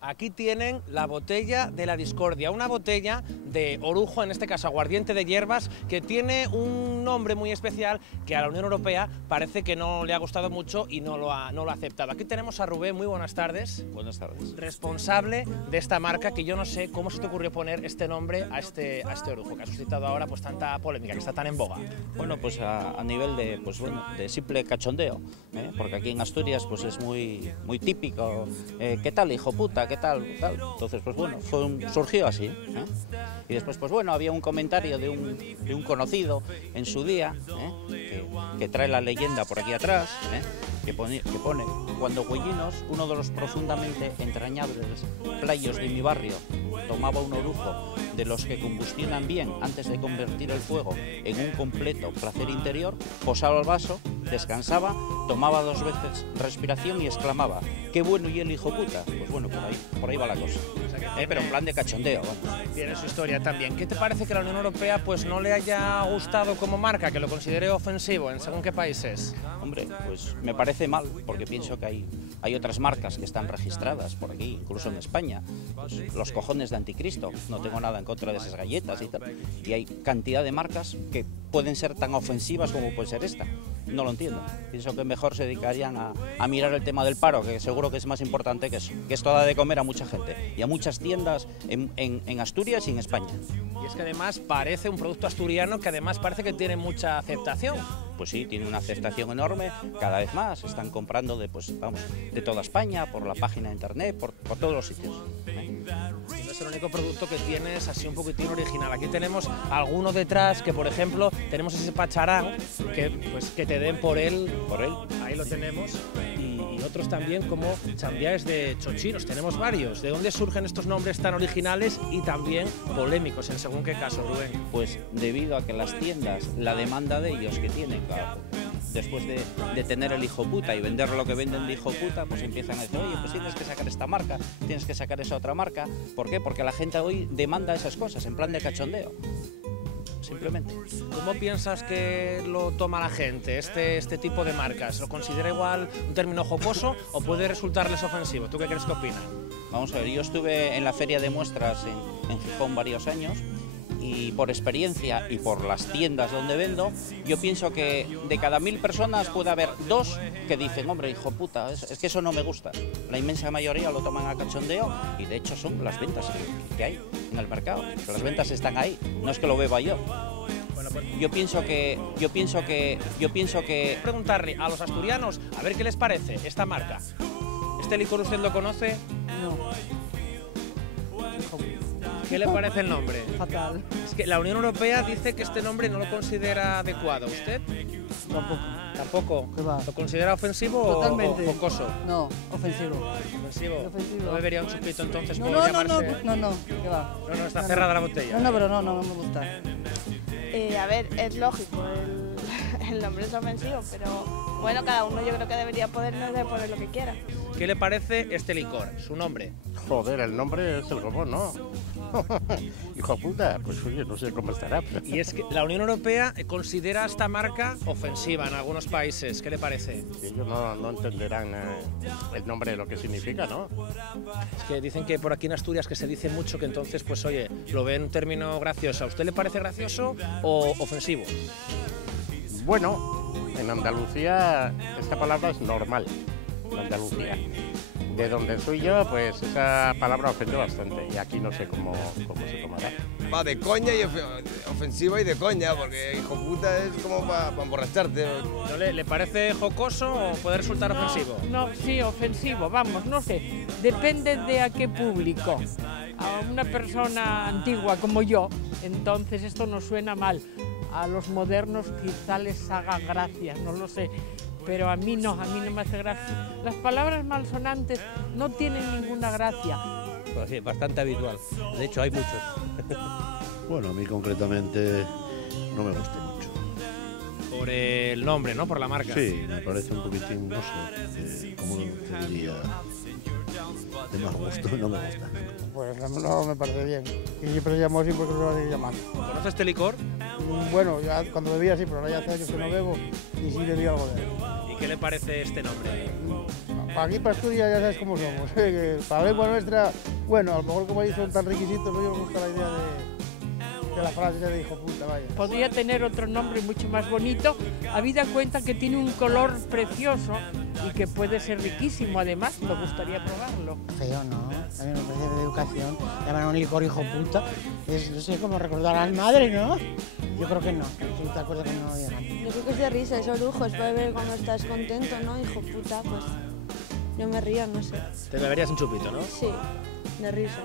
Aquí tienen la botella de la discordia, una botella de orujo, en este caso aguardiente de hierbas, que tiene un nombre muy especial que a la Unión Europea parece que no le ha gustado mucho y no lo ha aceptado. Aquí tenemos a Rubén, muy buenas tardes. Buenas tardes. Responsable de esta marca, que yo no sé cómo se te ocurrió poner este nombre a este orujo, que ha suscitado ahora pues tanta polémica, que está tan en boga. Bueno, pues a nivel de, pues bueno, de simple cachondeo, porque aquí en Asturias pues es muy típico, ¿qué tal, hijo puta? ¿Qué tal? Entonces, pues bueno, surgió así. Y después, pues bueno, había un comentario de un conocido en su día, que trae la leyenda por aquí atrás, que pone, cuando Güellinos, uno de los profundamente entrañables playos de mi barrio, tomaba un orujo de los que combustionan bien antes de convertir el fuego en un completo placer interior, posaba el vaso, descansaba, tomaba 2 veces respiración y exclamaba: ¡qué bueno y el hijo puta! Pues bueno, por ahí va la cosa. Pero en plan de cachondeo. Vamos. Tiene su historia también. ¿Qué te parece que la Unión Europea pues no le haya gustado como marca, que lo considere ofensivo en según qué países? Hombre, pues me parece mal, porque pienso que hay otras marcas que están registradas por aquí, incluso en España. Pues, los cojones de Anticristo, no tengo nada en contra de esas galletas y tal. Y hay cantidad de marcas que pueden ser tan ofensivas como puede ser esta. No lo entiendo. Pienso que mejor se dedicarían a mirar el tema del paro, que seguro que es más importante que eso, que esto da de comer a mucha gente y a muchas tiendas en Asturias y en España. Y es que además parece un producto asturiano que además parece que tiene mucha aceptación. Pues sí, tiene una aceptación enorme, cada vez más, están comprando de toda España, por la página de internet, por todos los sitios. No es el único producto que tienes así un poquitín original. Aquí tenemos alguno detrás que, por ejemplo, tenemos ese pacharán que te den por él, ahí lo tenemos, y otros también como chambiaes de chochinos, tenemos varios. ¿De dónde surgen estos nombres tan originales y también polémicos, en según qué caso, Rubén? Pues debido a que las tiendas, la demanda de ellos que tienen, claro, después de tener el hijo puta y vender lo que venden de hijo puta, pues empiezan a decir: oye, pues tienes que sacar esta marca, tienes que sacar esa otra marca. ¿Por qué? Porque la gente hoy demanda esas cosas, en plan de cachondeo. Simplemente. ¿Cómo piensas que lo toma la gente, este tipo de marcas? ¿Lo considera igual un término jocoso o puede resultarles ofensivo? ¿Tú qué crees que opinan? Vamos a ver, yo estuve en la feria de muestras en Gijón varios años, y por experiencia y por las tiendas donde vendo, yo pienso que de cada 1000 personas puede haber 2 que dicen: hombre, hijo puta, es que eso no me gusta. La inmensa mayoría lo toman a cachondeo y de hecho son las ventas que hay en el mercado. Las ventas están ahí, no es que lo beba yo. Bueno, pues Yo pienso que preguntarle a los asturianos a ver qué les parece esta marca. ¿Este licor usted lo conoce? No. ¿Qué le parece el nombre? Fatal. Es que la Unión Europea dice que este nombre no lo considera adecuado. ¿Usted? Tampoco. ¿Tampoco? ¿Qué va? ¿Lo considera ofensivo Totalmente. o jocoso? No, ofensivo. Ofensivo. Ofensivo. ¿No bebería un chupito entonces por No, llamarse? ¿qué va? No, está cerrada la botella. No, pero no me gusta. A ver, es lógico, el nombre es ofensivo, pero bueno, cada uno yo creo que debería poner lo que quiera. ¿Qué le parece este licor? Su nombre. Joder, el nombre es el común, ¿no? Hijo puta, pues oye, no sé cómo estará. Pero... Y es que la Unión Europea considera esta marca ofensiva en algunos países. ¿Qué le parece? Ellos no entenderán el nombre, lo que significa, ¿no? Es que dicen que por aquí en Asturias que se dice mucho que entonces, pues oye, lo ven un término gracioso. ¿A usted le parece gracioso o ofensivo? Bueno, en Andalucía esta palabra es normal, en Andalucía. De donde soy yo, pues esa palabra ofende bastante y aquí no sé cómo se tomará. Va de coña y ofensiva y de coña, porque hijo puta es como para emborracharte. ¿No le parece jocoso o puede resultar ofensivo? No, sí, ofensivo, vamos, no sé, depende de a qué público. A una persona antigua como yo, entonces esto nos suena mal. A los modernos quizá les haga gracia, no lo sé, pero a mí no me hace gracia. Las palabras malsonantes no tienen ninguna gracia. Pues sí, bastante habitual, de hecho hay muchos. Bueno, a mí concretamente no me gusta mucho. Por el nombre, ¿no? Por la marca. Sí, me parece un poquitín, no sé, ¿cómo te diría? De mal gusto, no me gusta. Pues no me parece bien. Y siempre se llamó así porque se lo va a llamar. ¿Conoce este licor? Bueno, ya cuando bebía sí, pero ahora ya hace años que no bebo y sí bebí algo de él. ¿Y qué le parece este nombre? para aquí, para Asturias, ya sabes cómo somos. Que para lengua nuestra, bueno, a lo mejor como ahí son tan requisitos, no me gusta la idea de la frase de hijo puta, vaya. Podría tener otro nombre mucho más bonito, habida cuenta que tiene un color precioso y que puede ser riquísimo, además, me gustaría probarlo. Feo, ¿no? A mí me parece de educación, llamar a un licor hijo puta, es, no sé, como recordar a la madre, ¿no? Yo creo que no, estoy de acuerdo que no digan. Yo creo que es de risa, es orujo, es para ver cuando estás contento, ¿no? Hijo puta, pues yo me río, no sé. Te beberías un chupito, ¿no? Sí, de risa.